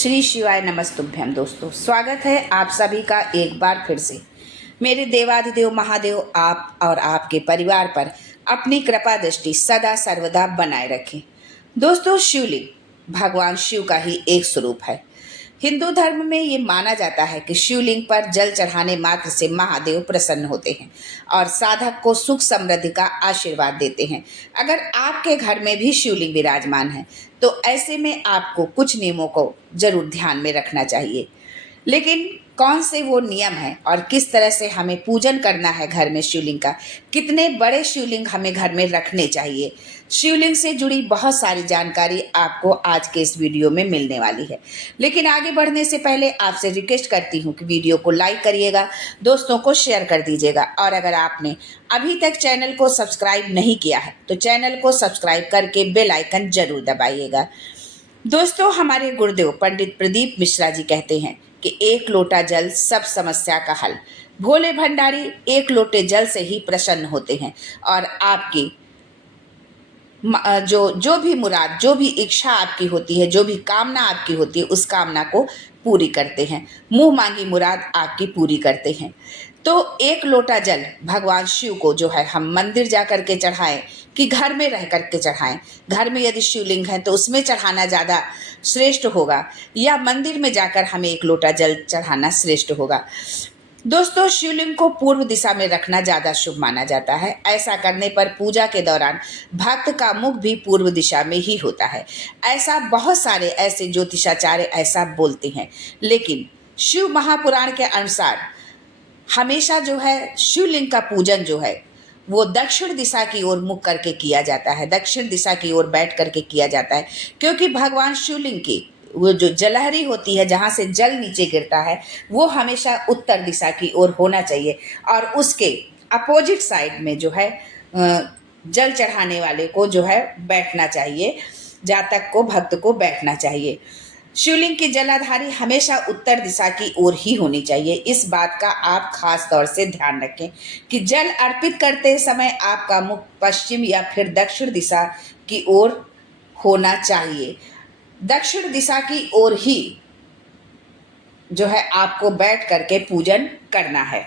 श्री शिवाय नमस्तुभ्यम। दोस्तों, स्वागत है आप सभी का एक बार फिर से। मेरे देवाधिदेव महादेव आप और आपके परिवार पर अपनी कृपा दृष्टि सदा सर्वदा बनाए रखें। दोस्तों, शिवलिंग भगवान शिव का ही एक स्वरूप है। हिंदू धर्म में ये माना जाता है कि शिवलिंग पर जल चढ़ाने मात्र से महादेव प्रसन्न होते हैं और साधक को सुख समृद्धि का आशीर्वाद देते हैं। अगर आपके घर में भी शिवलिंग विराजमान है तो ऐसे में आपको कुछ नियमों को जरूर ध्यान में रखना चाहिए। लेकिन कौन से वो नियम हैं और किस तरह से हमें पूजन करना है घर में शिवलिंग का, कितने बड़े शिवलिंग हमें घर में रखने चाहिए, शिवलिंग से जुड़ी बहुत सारी जानकारी आपको आज के इस वीडियो में मिलने वाली है। लेकिन आगे बढ़ने से पहले आपसे रिक्वेस्ट करती हूँ कि वीडियो को लाइक करिएगा, दोस्तों को शेयर कर दीजिएगा और अगर आपने अभी तक चैनल को सब्सक्राइब नहीं किया है तो चैनल को सब्सक्राइब करके बेल आइकन जरूर दबाइएगा। दोस्तों, हमारे गुरुदेव पंडित प्रदीप मिश्रा जी कहते हैं कि एक लोटा जल सब समस्या का हल। भोले भंडारी एक लोटे जल से ही प्रसन्न होते हैं और आपकी जो भी मुराद, जो भी इच्छा आपकी होती है, जो भी कामना आपकी होती है, उस कामना को पूरी करते हैं। मुंह मांगी मुराद आपकी पूरी करते हैं। तो एक लोटा जल भगवान शिव को जो है हम मंदिर जा कर के चढ़ाएं कि घर में रह कर के चढ़ाएं। घर में यदि शिवलिंग है तो उसमें चढ़ाना ज़्यादा श्रेष्ठ होगा या मंदिर में जाकर हमें एक लोटा जल चढ़ाना श्रेष्ठ होगा। दोस्तों, शिवलिंग को पूर्व दिशा में रखना ज़्यादा शुभ माना जाता है। ऐसा करने पर पूजा के दौरान भक्त का मुख भी पूर्व दिशा में ही होता है। ऐसा बहुत सारे ऐसे ज्योतिषाचार्य ऐसा बोलते हैं, लेकिन शिव महापुराण के अनुसार हमेशा जो है शिवलिंग का पूजन जो है वो दक्षिण दिशा की ओर मुख करके किया जाता है, दक्षिण दिशा की ओर बैठ करके किया जाता है, क्योंकि भगवान शिवलिंग की वो जो जलहरी होती है, जहाँ से जल नीचे गिरता है, वो हमेशा उत्तर दिशा की ओर होना चाहिए और उसके अपोजिट साइड में जो है जल चढ़ाने वाले को जो है बैठना चाहिए, जातक को, भक्त को बैठना चाहिए। शिवलिंग की जलाधारी हमेशा उत्तर दिशा की ओर ही होनी चाहिए। इस बात का आप खास तौर से ध्यान रखें कि जल अर्पित करते समय आपका मुख पश्चिम या फिर दक्षिण दिशा की ओर होना चाहिए। दक्षिण दिशा की ओर ही जो है आपको बैठ करके पूजन करना है।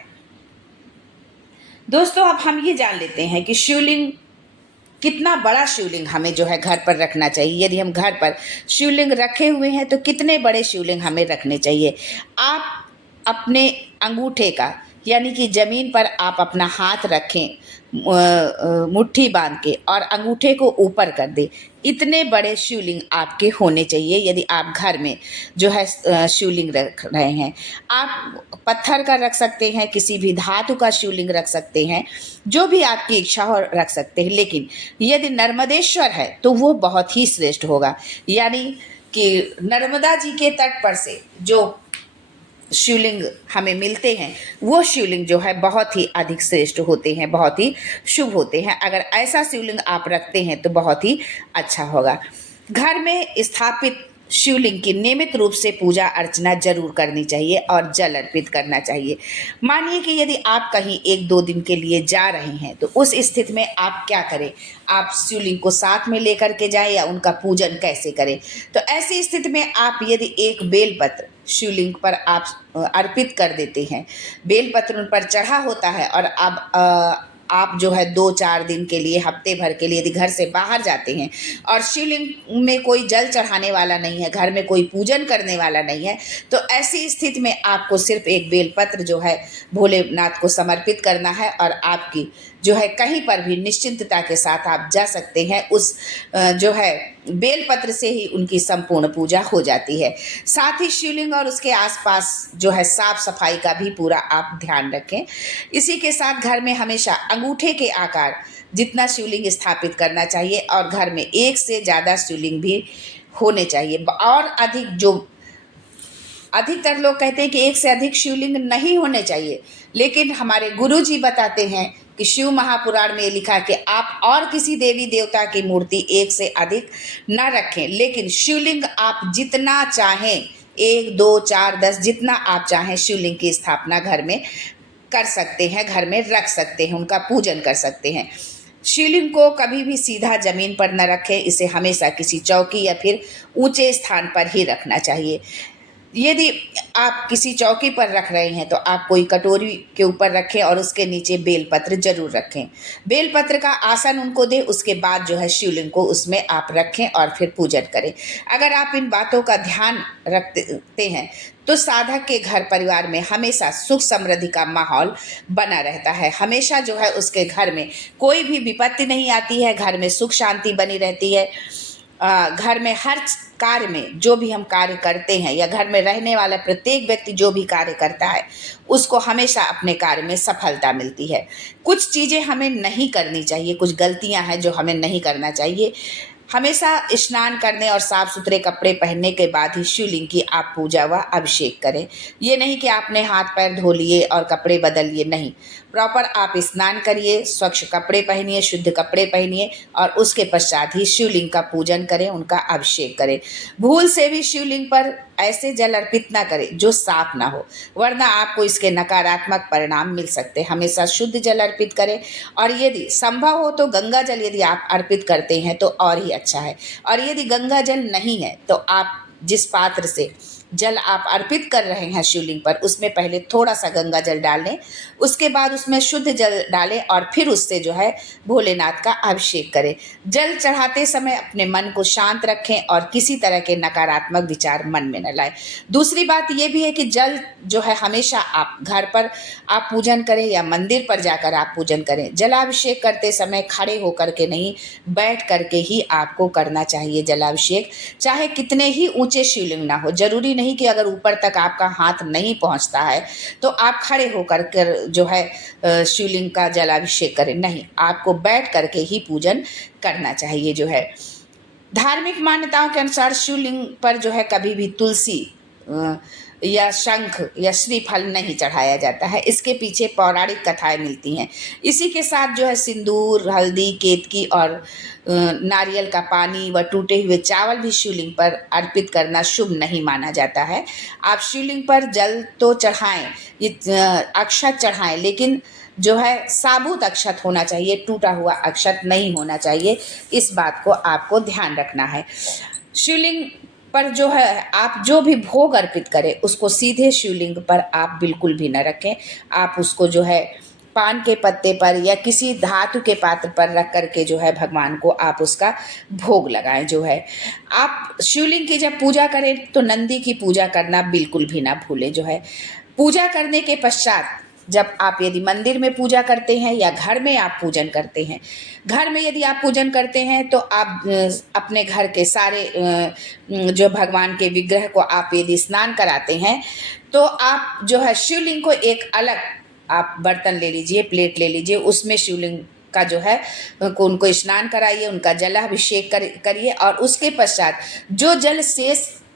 दोस्तों, अब हम ये जान लेते हैं कि शिवलिंग, कितना बड़ा शिवलिंग हमें जो है घर पर रखना चाहिए। यदि हम घर पर शिवलिंग रखे हुए हैं तो कितने बड़े शिवलिंग हमें रखने चाहिए। आप अपने अंगूठे का, यानी कि ज़मीन पर आप अपना हाथ रखें मुट्ठी बांध के और अंगूठे को ऊपर कर दें। इतने बड़े शिवलिंग आपके होने चाहिए यदि आप घर में जो है शिवलिंग रख रहे हैं। आप पत्थर का रख सकते हैं, किसी भी धातु का शिवलिंग रख सकते हैं, जो भी आपकी इच्छा हो रख सकते हैं। लेकिन यदि नर्मदेश्वर है तो वो बहुत ही श्रेष्ठ होगा, यानी कि नर्मदा जी के तट पर से जो शिवलिंग हमें मिलते हैं वो शिवलिंग जो है बहुत ही अधिक श्रेष्ठ होते हैं, बहुत ही शुभ होते हैं। अगर ऐसा शिवलिंग आप रखते हैं तो बहुत ही अच्छा होगा। घर में स्थापित शिवलिंग की नियमित रूप से पूजा अर्चना जरूर करनी चाहिए और जल अर्पित करना चाहिए। मानिए कि यदि आप कहीं 1-2 दिन के लिए जा रहे हैं तो उस स्थिति में आप क्या करें, आप शिवलिंग को साथ में लेकर के जाएं या उनका पूजन कैसे करें। तो ऐसी स्थिति में आप यदि एक बेलपत्र शिवलिंग पर आप अर्पित कर देते हैं, बेलपत्र उन पर चढ़ा होता है और अब आप जो है 2-4 दिन के लिए, हफ्ते भर के लिए यदि घर से बाहर जाते हैं और शिवलिंग में कोई जल चढ़ाने वाला नहीं है, घर में कोई पूजन करने वाला नहीं है, तो ऐसी स्थिति में आपको सिर्फ एक बेलपत्र जो है भोलेनाथ को समर्पित करना है और आपकी जो है कहीं पर भी निश्चिंतता के साथ आप जा सकते हैं। उस जो है बेलपत्र से ही उनकी संपूर्ण पूजा हो जाती है। साथ ही शिवलिंग और उसके आसपास जो है साफ सफाई का भी पूरा आप ध्यान रखें। इसी के साथ घर में हमेशा अंगूठे के आकार जितना शिवलिंग स्थापित करना चाहिए और घर में एक से ज़्यादा शिवलिंग भी होने चाहिए। और अधिकतर लोग कहते हैं कि एक से अधिक शिवलिंग नहीं होने चाहिए, लेकिन हमारे गुरु जी बताते हैं कि शिव महापुराण में लिखा कि आप और किसी देवी देवता की मूर्ति एक से अधिक न रखें, लेकिन शिवलिंग आप जितना चाहें, 1, 2, 4, 10 जितना आप चाहें शिवलिंग की स्थापना घर में कर सकते हैं, घर में रख सकते हैं, उनका पूजन कर सकते हैं। शिवलिंग को कभी भी सीधा जमीन पर न रखें, इसे हमेशा किसी चौकी या फिर ऊंचे स्थान पर ही रखना चाहिए। यदि आप किसी चौकी पर रख रहे हैं तो आप कोई कटोरी के ऊपर रखें और उसके नीचे बेलपत्र जरूर रखें। बेलपत्र का आसन उनको दें, उसके बाद जो है शिवलिंग को उसमें आप रखें और फिर पूजन करें। अगर आप इन बातों का ध्यान रखते हैं तो साधक के घर परिवार में हमेशा सुख समृद्धि का माहौल बना रहता है। हमेशा जो है उसके घर में कोई भी विपत्ति नहीं आती है, घर में सुख शांति बनी रहती है। घर में हर कार्य में जो भी हम कार्य करते हैं या घर में रहने वाला प्रत्येक व्यक्ति जो भी कार्य करता है उसको हमेशा अपने कार्य में सफलता मिलती है। कुछ चीज़ें हमें नहीं करनी चाहिए, कुछ गलतियां हैं जो हमें नहीं करना चाहिए। हमेशा स्नान करने और साफ सुथरे कपड़े पहनने के बाद ही शिवलिंग की आप पूजा व अभिषेक करें। ये नहीं कि आपने हाथ पैर धो लिए और कपड़े बदल लिए, नहीं। प्रॉपर आप स्नान करिए, स्वच्छ कपड़े पहनिए, शुद्ध कपड़े पहनिए और उसके पश्चात ही शिवलिंग का पूजन करें, उनका अभिषेक करें। भूल से भी शिवलिंग पर ऐसे जल अर्पित ना करें जो साफ ना हो, वरना आपको इसके नकारात्मक परिणाम मिल सकते हैं। हमेशा शुद्ध जल अर्पित करें और यदि संभव हो तो गंगा जल यदि आप अर्पित करते हैं तो और ही अच्छा है। और यदि गंगा जल नहीं है तो आप जिस पात्र से जल आप अर्पित कर रहे हैं शिवलिंग पर, उसमें पहले थोड़ा सा गंगा जल डाल लें, उसके बाद उसमें शुद्ध जल डालें और फिर उससे जो है भोलेनाथ का अभिषेक करें। जल चढ़ाते समय अपने मन को शांत रखें और किसी तरह के नकारात्मक विचार मन में न लाएं। दूसरी बात यह भी है कि जल जो है हमेशा आप घर पर आप पूजन करें या मंदिर पर जाकर आप पूजन करें। जलाभिषेक करते समय खड़े होकर के नहीं, बैठ करके ही आपको करना चाहिए जलाभिषेक, चाहे कितने ही ऊंचे शिवलिंग ना हो। जरूरी नहीं कि अगर ऊपर तक आपका हाथ नहीं पहुंचता है तो आप खड़े होकर कर जो है शिवलिंग का जलाभिषेक करें, नहीं, आपको बैठ करके ही पूजन करना चाहिए। जो है धार्मिक मान्यताओं के अनुसार शिवलिंग पर जो है कभी भी तुलसी या शंख या श्रीफल नहीं चढ़ाया जाता है। इसके पीछे पौराणिक कथाएं मिलती हैं। इसी के साथ जो है सिंदूर, हल्दी, केतकी और नारियल का पानी व टूटे हुए चावल भी शिवलिंग पर अर्पित करना शुभ नहीं माना जाता है। आप शिवलिंग पर जल तो चढ़ाएं, ये अक्षत चढ़ाएं, लेकिन जो है साबुत अक्षत होना चाहिए, टूटा हुआ अक्षत नहीं होना चाहिए। इस बात को आपको ध्यान रखना है। शिवलिंग पर जो है आप जो भी भोग अर्पित करें उसको सीधे शिवलिंग पर आप बिल्कुल भी न रखें। आप उसको जो है पान के पत्ते पर या किसी धातु के पात्र पर रख करके जो है भगवान को आप उसका भोग लगाएं। जो है आप शिवलिंग की जब पूजा करें तो नंदी की पूजा करना बिल्कुल भी ना भूलें। जो है पूजा करने के पश्चात जब आप यदि मंदिर में पूजा करते हैं या घर में आप पूजन करते हैं, घर में यदि आप पूजन करते हैं तो आप अपने घर के सारे जो भगवान के विग्रह को आप यदि स्नान कराते हैं तो आप जो है शिवलिंग को एक अलग आप बर्तन ले लीजिए, प्लेट ले लीजिए, उसमें शिवलिंग का जो है उनको स्नान कराइए, उनका जलाभिषेक करिए और उसके पश्चात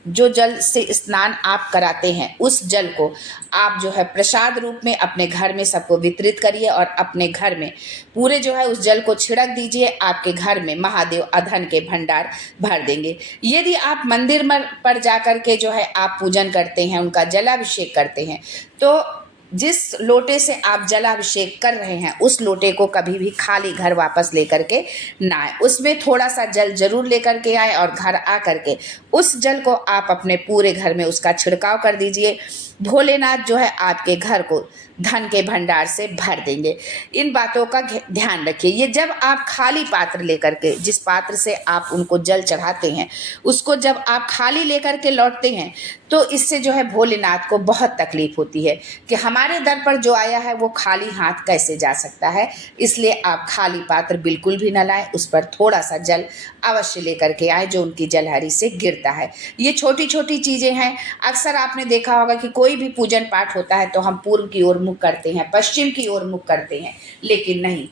जो जल से स्नान आप कराते हैं उस जल को आप जो है प्रसाद रूप में अपने घर में सबको वितरित करिए और अपने घर में पूरे जो है उस जल को छिड़क दीजिए। आपके घर में महादेव अधन के भंडार भर देंगे। यदि आप मंदिर पर जाकर के जो है आप पूजन करते हैं, उनका जलाभिषेक करते हैं, तो जिस लोटे से आप जलाभिषेक कर रहे हैं उस लोटे को कभी भी खाली घर वापस लेकर के ना आए, उसमें थोड़ा सा जल जरूर लेकर के आए और घर आ करके उस जल को आप अपने पूरे घर में उसका छिड़काव कर दीजिए। भोलेनाथ जो है आपके घर को धन के भंडार से भर देंगे। इन बातों का ध्यान रखिए। ये जब आप खाली पात्र लेकर के, जिस पात्र से आप उनको जल चढ़ाते हैं, उसको जब आप खाली लेकर के लौटते हैं तो इससे जो है भोलेनाथ को बहुत तकलीफ होती है कि हमारे दर पर जो आया है वो खाली हाथ कैसे जा सकता है। इसलिए आप खाली पात्र बिल्कुल भी न लाएं, उस पर थोड़ा सा जल अवश्य लेकर के आए जो उनकी जलहरी से गिरता है। ये छोटी छोटी चीज़ें हैं। अक्सर आपने देखा होगा कि कोई भी पूजन पाठ होता है तो हम पूर्व की ओर मुख करते हैं, पश्चिम की ओर मुख करते हैं, लेकिन नहीं,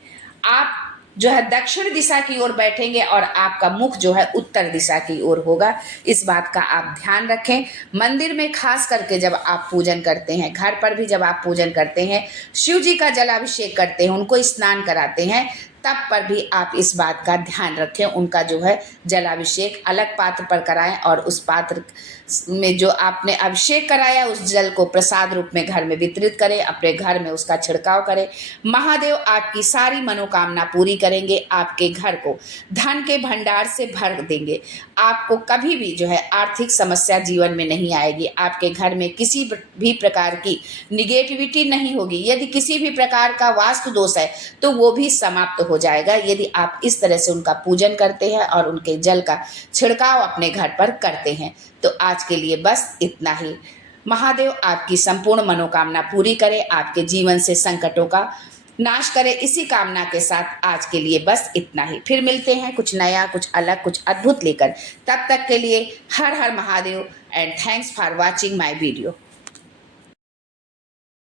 आप जो है दक्षिण दिशा की ओर बैठेंगे और आपका मुख जो है उत्तर दिशा की ओर होगा। इस बात का आप ध्यान रखें। मंदिर में खास करके जब आप पूजन करते हैं, घर पर भी जब आप पूजन करते हैं, शिव जी का जलाभिषेक करते हैं, उनको स्नान कराते हैं, तब पर भी आप इस बात का ध्यान रखें, उनका जो है जलाभिषेक अलग पात्र पर कराएं और उस पात्र में जो आपने अभिषेक कराया उस जल को प्रसाद रूप में घर में वितरित करें, अपने घर में उसका छिड़काव करें। महादेव आपकी सारी मनोकामना पूरी करेंगे, आपके घर को धन के भंडार से भर देंगे। आपको कभी भी जो है आर्थिक समस्या जीवन में नहीं आएगी। आपके घर में किसी भी प्रकार की निगेटिविटी नहीं होगी। यदि किसी भी प्रकार का वास्तु दोष है तो वो भी समाप्त हो जाएगा यदि आप इस तरह से उनका पूजन करते हैं और उनके जल का छिड़काव अपने घर पर करते हैं। तो आज के लिए बस इतना ही। महादेव आपकी संपूर्ण मनोकामना पूरी करे, आपके जीवन से संकटों का नाश करे। इसी कामना के साथ आज के लिए बस इतना ही। फिर मिलते हैं कुछ नया, कुछ अलग, कुछ अद्भुत लेकर। तब तक के लिए हर हर Mahadev and thanks for watching my video.